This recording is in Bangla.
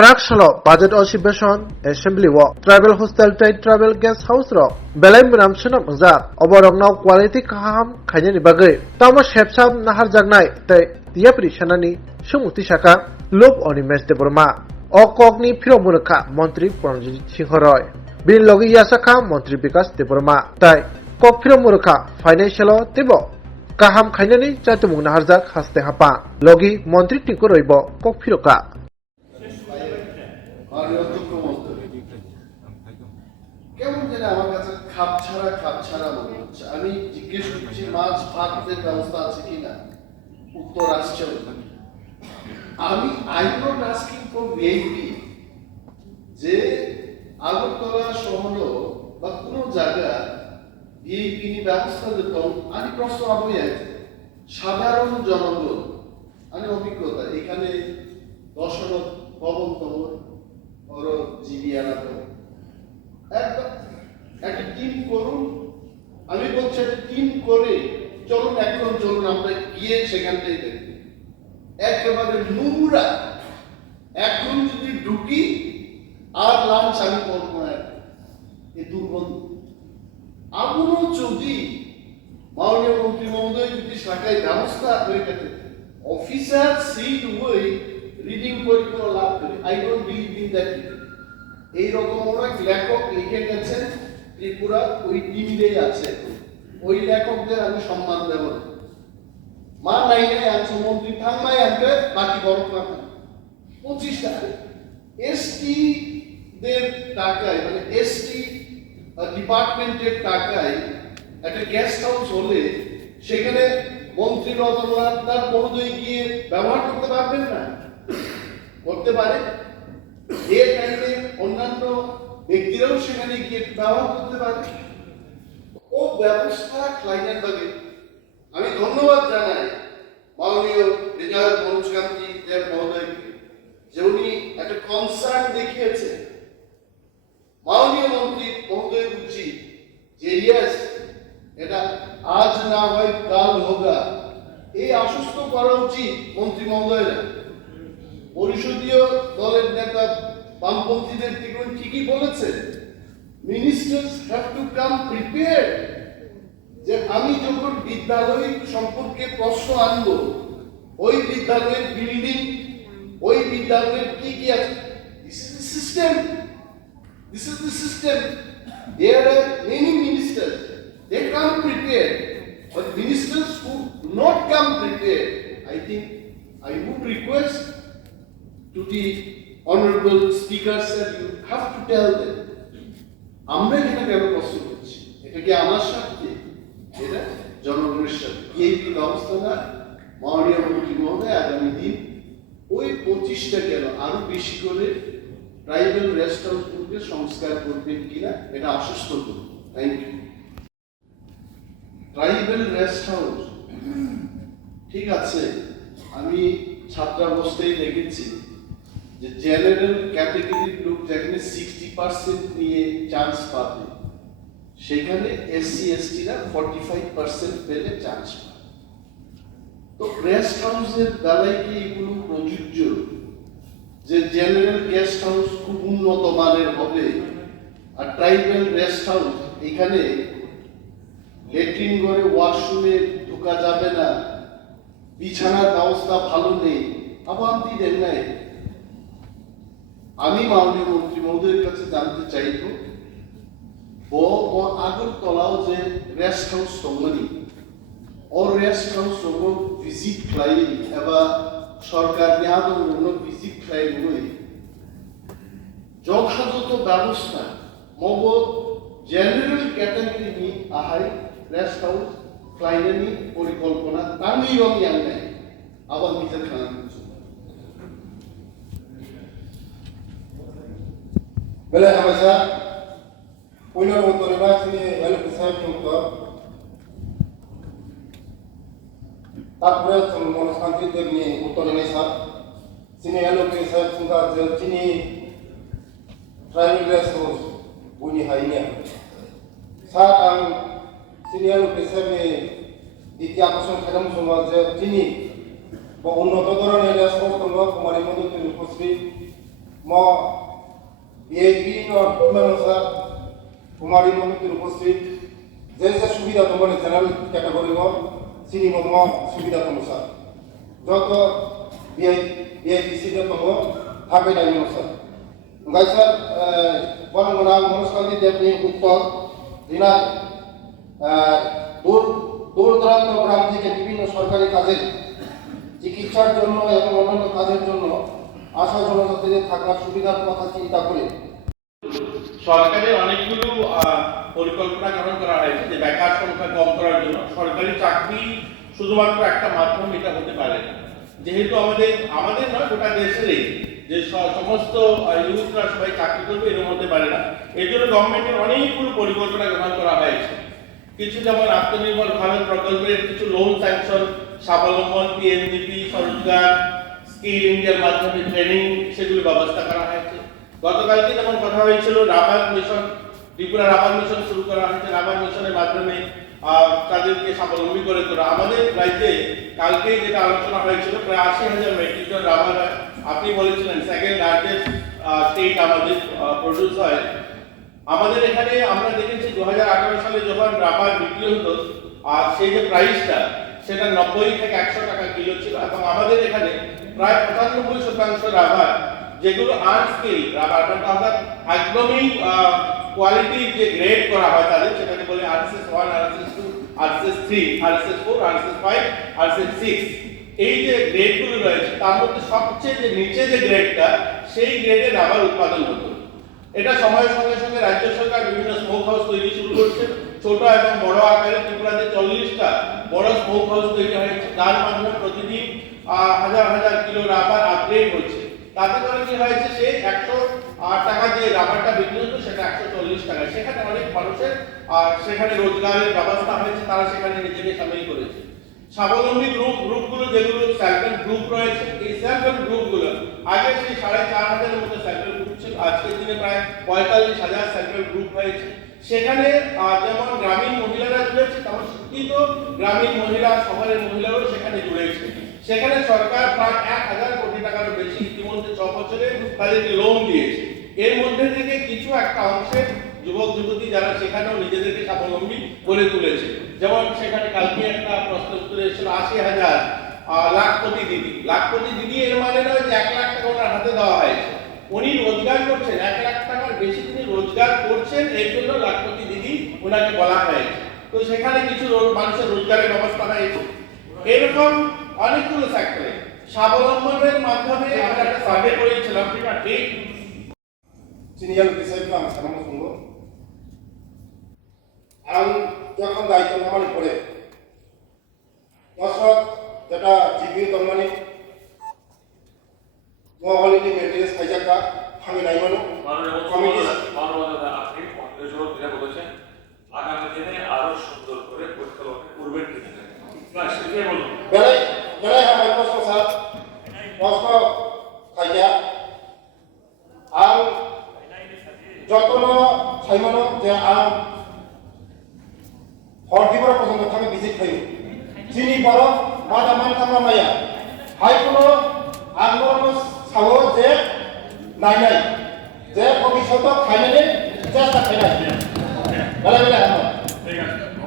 ಪ್ರೇಕ್ಷಣ বাজেট ಅಧಿವೇಶನ এসেম্বলি ও ট্রাইবেল হোস্টেল ಟೈ ট্রাইবেল গেস্ট হাউস ರ ಬೆಲೈ ಮುರಾಮ್ ಸನ ಮಜಾ ಅವರಗ್ನಾವ್ ಕ್ವಾಲಿಟಿ ಕಾಮ್ ಖಾಯ್ನನಿ ಬಗ್ಗೆ ತಾಮ ಶೆಪ್ಸಾಬ್ ನಹರ್ ಜಗ್ನಾಯ್ ತೈ তিয়াপরি সেনানি সুমতি শাখা লোক অনিমেশ দেববর্মা অকগ্নি ফিরমুরখা মন্ত্রী প্রণজিৎ সিংহ রয় বিন লগে ইয়া শাখা মন্ত্রী বিকাশ দেববর্মা তাই কক ফিরমুরখা ফাইন্যান্সিয়াল দেব কাহাম খাইনানি নাহার জাগ হাসতে হাপা। লগি মন্ত্রী টিঙ্কু রইব কক ফিরকা কেমন যেন আমার কাছে খাপ ছাড়া খাপ ছাড়া মনে হচ্ছে। আমি জিজ্ঞেস করছি, মাছ ভাতের ব্যবস্থা আছে কিনা? উত্তর আসছে আমি আই আস্কিং ফর ভিআইপি যে আগরতলা শহর বা কোনো জায়গা ভিআইপি ব্যবস্থা দিত আমি প্রশ্ন আমি আছে সাধারণ জনগণ, আমি অভিজ্ঞতা, এখানে দশরথ ভবন তবন একটা টিম করুন। আমি বলছি একটা টিম করে চলুন, এখন চলুন, আমরা গিয়ে সেখানটাই দেখি। একেবারে নোংরা। এখন যদি ঢুকি, আর লাঞ্চ আমি করব না। এ দুর্গন্ধ। যদি মাননীয় মন্ত্রী মহোদয় যদি শাখায় ব্যবস্থা হয়ে থাকে অফিসার সিট হয়ে রিডিং করে লাভ করে। I don't believe in that এইরকম অনেক লেখক লিখে গেছেন? ত্রিপুরা ওই টিমটাই আছে। ওই লেখকদের আমি সম্মান দেব। মা নাই নাই আছে, মন্ত্রী থাকবাই আনবে বাকি বড় কথা পঁচিশ টাকা। এসটি দের টাকায় মানে এসটি ডিপার্টমেন্টের টাকায় একটা গেস্ট হাউস হলে সেখানে মন্ত্রী রতনলাল তার মহোদয় গিয়ে ব্যবহার করতে পারবেন না? করতে পারে। টাইমে অন্যান্য ব্যক্তিরাও সেখানে গিয়ে ব্যবহার করতে পারে। ও ব্যবস্থা ক্লাইনের বাগে আমি ধন্যবাদ জানাই মাননীয় বিধায়ক মনোজ কান্তি দেব মহোদয়কে যে উনি একটা কনসার্ন দেখিয়েছে মাননীয় মন্ত্রী মহোদয় উচিত যে ইয়েস এটা আজ না হয় কাল হোগা এই আশ্বস্ত করা উচিত মন্ত্রী মহোদয়রা। পরিষদীয় দলের নেতা বামপন্থীদের দিকে ঠিকই বলেছেন ministers have to come prepare যে আমি যখন বিদ্যালয় সম্পর্কে প্রশ্ন আনব, ওই বিদ্যালয়ের বিল্ডিং ওই বিদ্যালয়ের কি কি আছে? This is the system this is the system there are many ministers they come prepare but ministers who not come prepare I think I would request to the honorable speaker sir you have to tell them, আমরা এখানে কেন প্রশ্ন করছি? এটা কি আমার স্বার্থে এটা জনগণের এই কি ব্যবস্থা না মাননীয় মন্ত্রী মহোদয় আগামী দিন ওই পঁচিশটা গেল আরও বেশি করে ট্রাইবাল রেস্ট হাউসগুলোকে সংস্কার করবেন কিনা এটা আশ্বস্ত করুন। Thank you tribal rest house ঠিক আছে, আমি ছাত্রাবস্থায় দেখেছি। যে জেনারেল ক্যাটাগরির লোক যেখানে সিক্সটি পার্সেন্ট নিয়ে চান্স পাবে, সেখানে এসসি এসটিরা ফর্টি ফাইভ পার্সেন্ট পেলে চান্স তো রেস্ট হাউসের বেলায় কি এগুলো প্রযোজ্য? যে জেনারেল গেস্ট হাউস খুব উন্নত মানের হবে, আর ট্রাইবেল রেস্ট হাউস এখানে লেট্রিন ঘরে ওয়াশরুমে ঢোকা যাবে না, বিছানার ব্যবস্থা ভালো নেই আবান্তি দেন নাই আমি মাননীয় মন্ত্রী মহোদয়ের কাছে জানতে চাইব, ব ব আগরতলাও যে রেস্ট হাউস সম্মানী ও রেস্ট হাউস সব ভিজিট খাই এবা সরকার নেওয়া অন্য ভিজিট খাই নই যথাযথ ব্যবস্থা মব জেনারেল ক্যাটাগরি নি আহাই রেস্ট হাউস ক্লাইনানি পরিকল্পনা তামি আমি আনলাই আবার নিজের Puno Motoribas ni Wal Kisam Yungko. তারপরে মনস্কান্তি দেবনি উত্তরে নেশা চিনি এলো কে সাহেব সুন্দা যে চিনি ট্রাইবেল রেস হাউস বুনি হাইনিয়া সার আং চিনি এলো কে সাহেব দ্বিতীয় আকর্ষণ খাদাম সমাজ যে চিনি বা উন্নত ধরনের হাউস দङ কুমারী মন্দির উপস্থিত ম বিএনপি অন্যান্য স্যার, কুমারী মমিতির উপস্থিত। যে যে সুবিধা তোমার জেনারেল ক্যাটাগরি হন চিনি মম সুবিধা তোমার স্যার। যত বিআইপি সিটে তোমার থাকবে না স্যার। গাই স্যার বনগোনা মনস্কান্তি দেবনি উত্তর দিনার দূর দূর দূরান্ত গ্রাম থেকে বিভিন্ন সরকারি কাজের, চিকিৎসার জন্য এবং অন্যান্য কাজের জন্য আশা জনজাতিদের থাকার সুবিধার কথা চিন্তা করে। সরকারের অনেকগুলো পরিকল্পনা গ্রহণ করা হয়েছে যে বেকার সংখ্যা কম করার জন্য সরকারি চাকরি শুধুমাত্র একটা মাধ্যম এটা হতে পারে না। যেহেতু আমাদের আমাদের নয়, গোটা দেশেরই যে সমস্ত ইউথরা সবাই চাকরি করবে এরকম হতে পারে না। এর জন্য গভর্নমেন্টের অনেকগুলো পরিকল্পনা গ্রহণ করা হয়েছে। কিছু যেমন আত্মনির্ভর ভারত প্রকল্পের কিছু লোন স্যাংশন স্বাবলম্বন পিএনডিপি স্বরোজগার স্কিল ইন্ডিয়ার মাধ্যমে ট্রেনিং সেগুলো ব্যবস্থা করা হয়েছে। গতকালকে যেমন কথা হয়েছিল rubber mission, Tripura rubber mission শুরু করা হয়েছে। রাবার মিশনের মাধ্যমে তাদেরকে স্বাবলম্বী করে তোলা। আমাদের রাজ্যে কালকে যেটা আলোচনা হয়েছিল, প্রায় আশি হাজার মেট্রিক টন রাবার আপনি বলেছিলেন সেকেন্ড লার্জেস্ট স্টেট আমাদের প্রডিউস হয়। আমাদের এখানে আমরা দেখেছি দু হাজার আঠারো সালে যখন রাবার বিক্রি হতো আর সেই যে প্রাইসটা সেটা নব্বই থেকে একশো টাকা কিলো ছিল। এবং আমাদের এখানে প্রায় পঁচানব্বই শতাংশ রাবার, যেগুলো আনস্কিল রাবার? মানে অর্থাৎ একদমই কোয়ালিটির যে গ্রেড করা হয় তাদের, সেটাকে বলে RSS one RSS two RSS three RSS four RSS five RSS six এই যে গ্রেডগুলো রয়েছে, তার মধ্যে সবচেয়ে যে নিচে যে গ্রেডটা সেই গ্রেডে রাবার উৎপাদন হতো। এটা সময়ের সঙ্গে সঙ্গে রাজ্য সরকার বিভিন্ন স্মোক হাউস তৈরি শুরু করছে। ছোট এবং বড় আকারে ত্রিপুরাতে চল্লিশটা বড় স্মোক হাউস তৈরি হয়েছে। যার মাধ্যমে প্রতিদিন হাজার হাজার কিলো রাবার আপগ্রেড হচ্ছে। তাতে করে কি হয়েছে, সে একশো টাকা যে রাবারটা বিক্রি হতো, সেটা একশো চল্লিশ টাকা সেখানে অনেক মানুষের আর সেখানে রোজগারের ব্যবস্থা হয়েছে, তারা সেখানে নিজেকে সামিল করেছে। স্বাবলম্বী গ্রুপ গ্রুপগুলো যেগুলো সেলফ গ্রুপ রয়েছে, এই সেলফ গ্রুপগুলো আগে সেই সাড়ে চার হাজারের মতো সেলফ গ্রুপ ছিল, আজকের দিনে প্রায় পঁয়তাল্লিশ হাজার সেলফ গ্রুপ হয়েছে। সেখানে যেমন গ্রামীণ মহিলারা জুড়েছে, তেমন শিক্ষিত গ্রামীণ মহিলা, শহরের মহিলারাও সেখানে জুড়েছে। সেখানে সরকার প্রায় এক হাজার কোটি টাকার বেশি ইতিমধ্যে ছ বছরে তাদেরকে লোন দিয়েছে। এর মধ্যে থেকে কিছু একটা অংশের যুবক, যুবতী যারা সেখানেও নিজেদেরকে স্বাবলম্বী করে তুলেছে। যেমন সেখানে কালকে একটা প্রশ্ন উত্তরে এসেছিল, আশি হাজার লাখপতি দিদি। লাখপতি দিদি এর মানে নয় যে এক লাখ টাকা ওনার হাতে দেওয়া হয়েছে। উনি রোজগার করছেন, এক লাখ টাকার বেশি তিনি রোজগার করছেন, এর জন্য লাখপতি দিদি ওনাকে বলা হয়েছে। তো সেখানে কিছু মানুষের রোজগারের ব্যবস্থা হয়েছে। এরকম অনেকগুলো সেক্টরে স্বাবলম্বনের মাধ্যমে আমরা একটা সার্ভে করেছিলাম। এই সিনিয়র বিষয়টা আমি সামনে শুনব? আম যখন দায়িত্ব নামানি পড়ে দশক যেটা জিবি দমানি মহালিনি মেটেরিয়ালস খাইজাকা আমি নাই মানো কমিটি আপনি বলেছেন আগামী দিনে আরও সুন্দর করে পরিচালনা করবেন কিনা না সেটাই বলুন বেলাই বেলাই আমার প্রশ্ন স্যার প্রশ্ন খাইজা আম যতন সাইমানো যে আম হরদিবার পর্যন্ত আমি ভিজিট খাই চিনি বড় মাদা মান থাকা মাইয়া। হাই কোনো আন্দোলন সাবো যে নাই নাই। যে ভবিষ্যত খাইনানি চেষ্টা খাই নাই। বেলা বেলা ঠিক আছে।